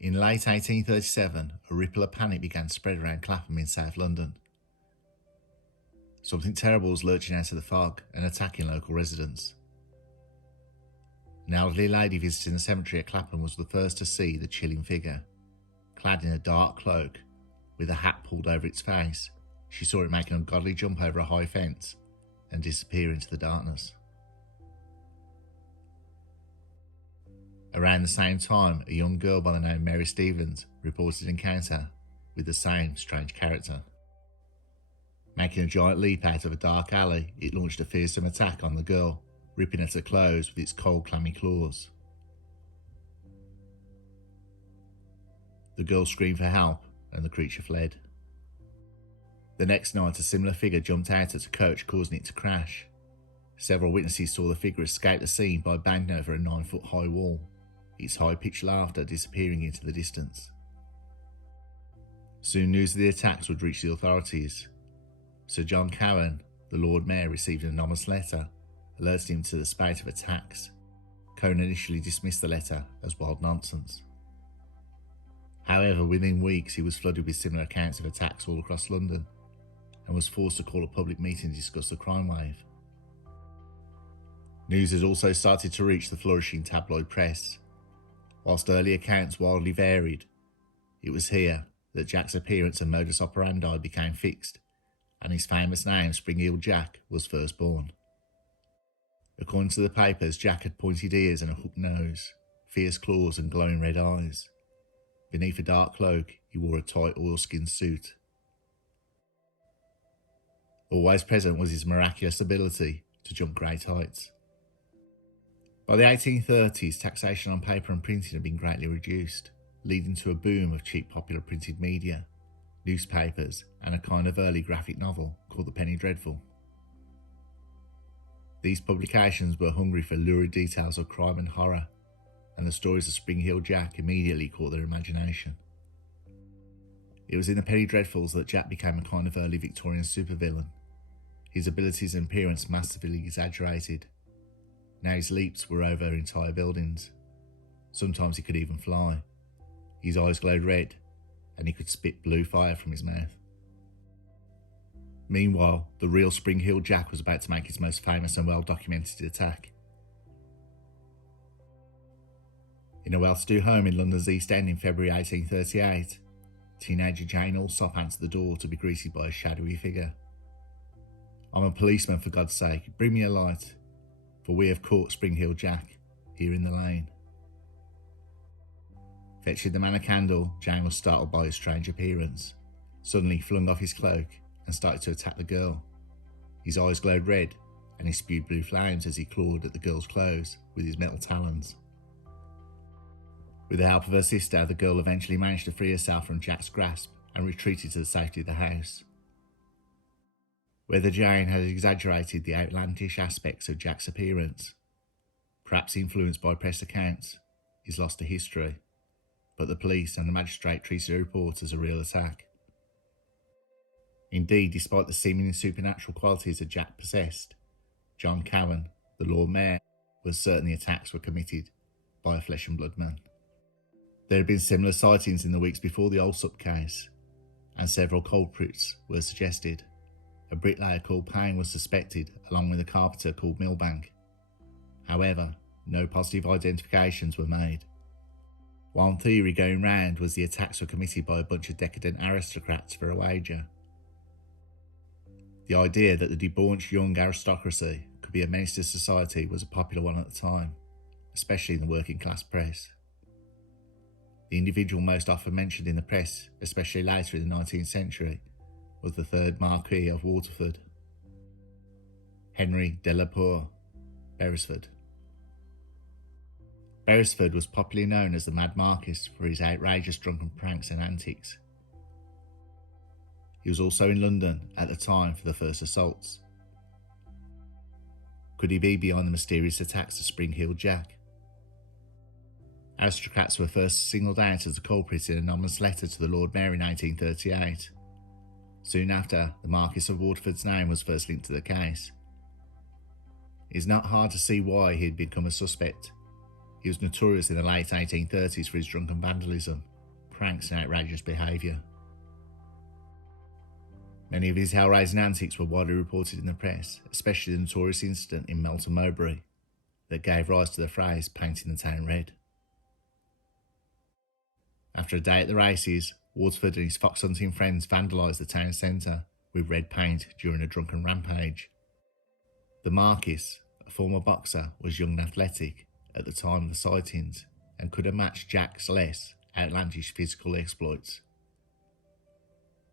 In late 1837, a ripple of panic began to spread around Clapham in South London. Something terrible was lurching out of the fog and attacking local residents. An elderly lady visiting the cemetery at Clapham was the first to see the chilling figure. Clad in a dark cloak, with a hat pulled over its face, she saw it make an ungodly jump over a high fence and disappear into the darkness. Around the same time, a young girl by the name of Mary Stevens reported an encounter with the same strange character. Making a giant leap out of a dark alley, it launched a fearsome attack on the girl, ripping at her clothes with its cold, clammy claws. The girl screamed for help, and the creature fled. The next night, a similar figure jumped out at a coach, causing it to crash. Several witnesses saw the figure escape the scene by banging over a 9-foot-high wall, its high-pitched laughter disappearing into the distance. Soon news of the attacks would reach the authorities. Sir John Cowan, the Lord Mayor, received an anonymous letter alerting him to the spate of attacks. Cowan initially dismissed the letter as wild nonsense. However, within weeks he was flooded with similar accounts of attacks all across London and was forced to call a public meeting to discuss the crime wave. News had also started to reach the flourishing tabloid press. Whilst early accounts wildly varied, it was here that Jack's appearance and modus operandi became fixed, and his famous name, Spring-Heeled Jack, was first born. According to the papers, Jack had pointed ears and a hooked nose, fierce claws and glowing red eyes. Beneath a dark cloak, he wore a tight oilskin suit. Always present was his miraculous ability to jump great heights. By the 1830s, taxation on paper and printing had been greatly reduced, leading to a boom of cheap popular printed media, newspapers, and a kind of early graphic novel called the Penny Dreadful. These publications were hungry for lurid details of crime and horror, and the stories of Spring-Heeled Jack immediately caught their imagination. It was in the Penny Dreadfuls that Jack became a kind of early Victorian supervillain, his abilities and appearance massively exaggerated. Now his leaps were over entire buildings. Sometimes he could even fly. His eyes glowed red, and he could spit blue fire from his mouth. Meanwhile, the real Spring-Heeled Jack was about to make his most famous and well-documented attack. In a well-to-do home in London's East End in February 1838, teenager Jane Alsop answered the door to be greeted by a shadowy figure. "I'm a policeman, for God's sake, bring me a light, for we have caught Spring-Heeled Jack here in the lane." Fetching the man a candle, Jane was startled by his strange appearance. Suddenly he flung off his cloak and started to attack the girl. His eyes glowed red, and he spewed blue flames as he clawed at the girl's clothes with his metal talons. With the help of her sister, the girl eventually managed to free herself from Jack's grasp and retreated to the safety of the house. Whether Jane had exaggerated the outlandish aspects of Jack's appearance, perhaps influenced by press accounts, is lost to history, but the police and the magistrate treated the report as a real attack. Indeed, despite the seemingly supernatural qualities that Jack possessed, John Cowan, the Lord Mayor, was certain the attacks were committed by a flesh and blood man. There had been similar sightings in the weeks before the Alsop case, and several culprits were suggested. A bricklayer called Payne was suspected, along with a carpenter called Milbank. However, no positive identifications were made. One theory going round was the attacks were committed by a bunch of decadent aristocrats for a wager. The idea that the debauched young aristocracy could be a menace to society was a popular one at the time, especially in the working class press. The individual most often mentioned in the press, especially later in the 19th century, was the third Marquess of Waterford, Henry de la Poer, Beresford. Beresford was popularly known as the Mad Marquess for his outrageous drunken pranks and antics. He was also in London at the time for the first assaults. Could he be behind the mysterious attacks of Spring-Heeled Jack? Aristocrats were first singled out as the culprits in an anonymous letter to the Lord Mayor in 1838. Soon after, the Marquess of Waterford's name was first linked to the case. It is not hard to see why he had become a suspect. He was notorious in the late 1830s for his drunken vandalism, pranks and outrageous behaviour. Many of his hell-raising antics were widely reported in the press, especially the notorious incident in Melton Mowbray that gave rise to the phrase painting the town red. After a day at the races, Waterford and his fox-hunting friends vandalised the town centre with red paint during a drunken rampage. The Marquess, a former boxer, was young and athletic at the time of the sightings and could have matched Jack's less outlandish physical exploits.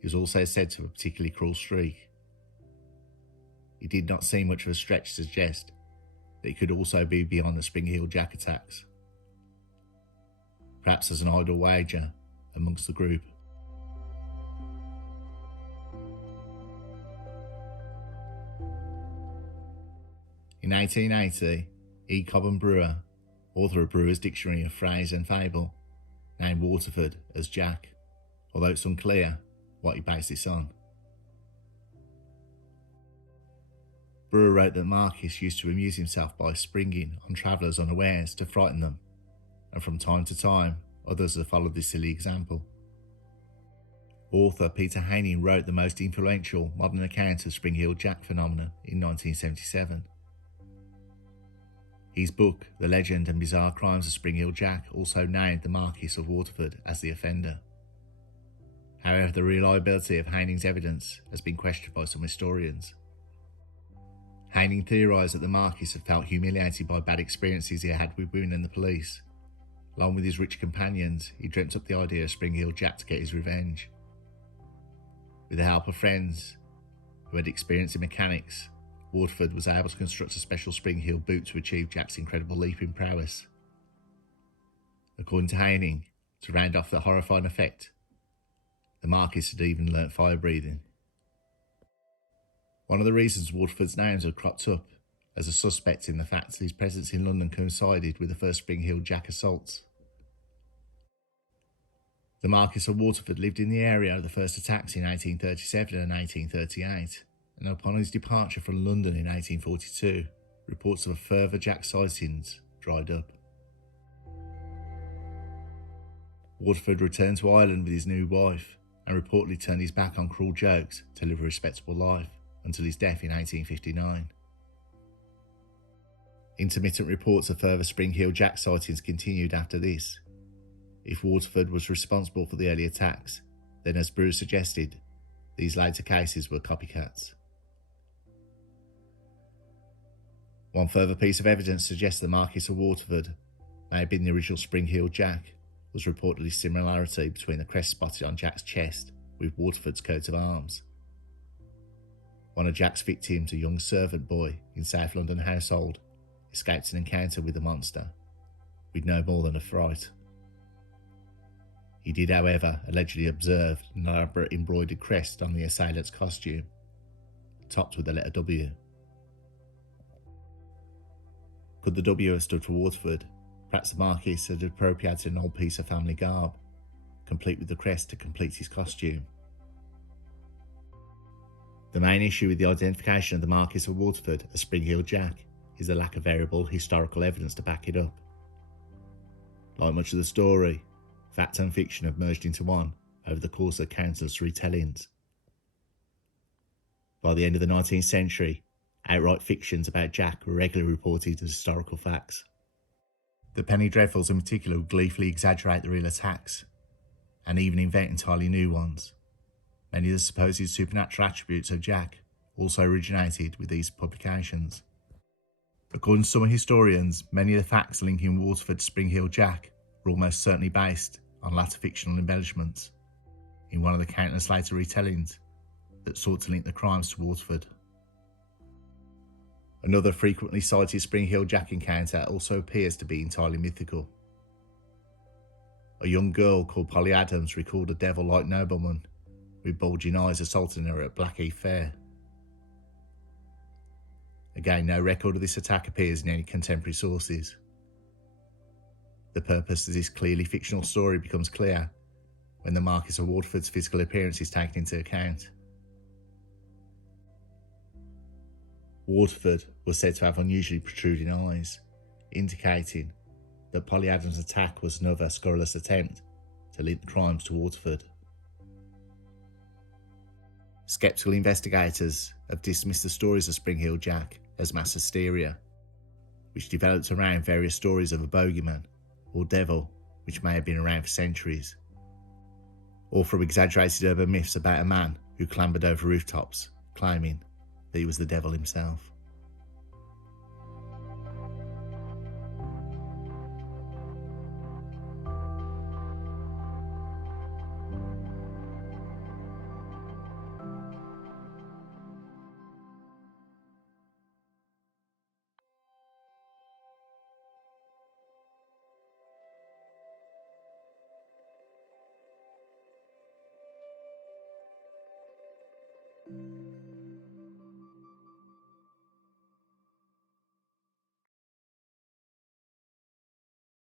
He was also said to have a particularly cruel streak. It did not seem much of a stretch to suggest that he could also be behind the Spring Heel Jack attacks, perhaps as an idle wager amongst the group. In 1880, E. Cobham Brewer, author of Brewer's Dictionary of Phrase and Fable, named Waterford as Jack, although it's unclear what he based this on. Brewer wrote that Marquess used to amuse himself by springing on travellers unawares to frighten them, and from time to time others have followed this silly example. Author Peter Haining wrote the most influential modern account of Spring Heel Jack phenomenon in 1977. His book, The Legend and Bizarre Crimes of Spring Heel Jack, also named the Marquess of Waterford as the offender. However, the reliability of Haining's evidence has been questioned by some historians. Haining theorised that the Marquess had felt humiliated by bad experiences he had with women and the police. Along with his rich companions, he dreamt up the idea of Spring Heel Jack to get his revenge. With the help of friends who had experience in mechanics, Waterford was able to construct a special spring heel boot to achieve Jack's incredible leaping prowess. According to Haining, to round off the horrifying effect, the Marquess had even learnt fire breathing. One of the reasons Waterford's names had cropped up as a suspect in the fact that his presence in London coincided with the first Spring Heel Jack assaults. The Marquess of Waterford lived in the area of the first attacks in 1837 and 1838, and upon his departure from London in 1842, reports of a further Jack sightings dried up. Waterford returned to Ireland with his new wife and reportedly turned his back on cruel jokes to live a respectable life until his death in 1859. Intermittent reports of further Spring Heel Jack sightings continued after this. If Waterford was responsible for the early attacks, then as Brewer suggested, these later cases were copycats. One further piece of evidence suggests the Marquess of Waterford may have been the original Spring Heel Jack was reportedly similarity between the crest spotted on Jack's chest with Waterford's coat of arms. One of Jack's victims, a young servant boy in South London household, escaped an encounter with the monster, with no more than a fright. He did, however, allegedly observe an elaborate embroidered crest on the assailant's costume, topped with the letter W. Could the W have stood for Waterford? Perhaps the Marquess had appropriated an old piece of family garb, complete with the crest to complete his costume. The main issue with the identification of the Marquess of Waterford as Spring Heel Jack is the lack of variable historical evidence to back it up. Like much of the story, fact and fiction have merged into one over the course of countless retellings. By the end of the 19th century, outright fictions about Jack were regularly reported as historical facts. The penny dreadfuls in particular would gleefully exaggerate the real attacks, and even invent entirely new ones. Many of the supposed supernatural attributes of Jack also originated with these publications. According to some historians, many of the facts linking Waterford to Spring Heel Jack were almost certainly based on latter fictional embellishments in one of the countless later retellings that sought to link the crimes to Waterford. Another frequently cited Spring Heel Jack encounter also appears to be entirely mythical. A young girl called Polly Adams recalled a devil-like nobleman with bulging eyes assaulting her at Blackheath Fair. Again, no record of this attack appears in any contemporary sources. The purpose of this clearly fictional story becomes clear when the Marquess of Waterford's physical appearance is taken into account. Waterford was said to have unusually protruding eyes, indicating that Polly Adams' attack was another scurrilous attempt to link the crimes to Waterford. Skeptical investigators have dismissed the stories of Spring Heel Jack as mass hysteria, which developed around various stories of a bogeyman or devil which may have been around for centuries, or from exaggerated urban myths about a man who clambered over rooftops claiming that he was the devil himself.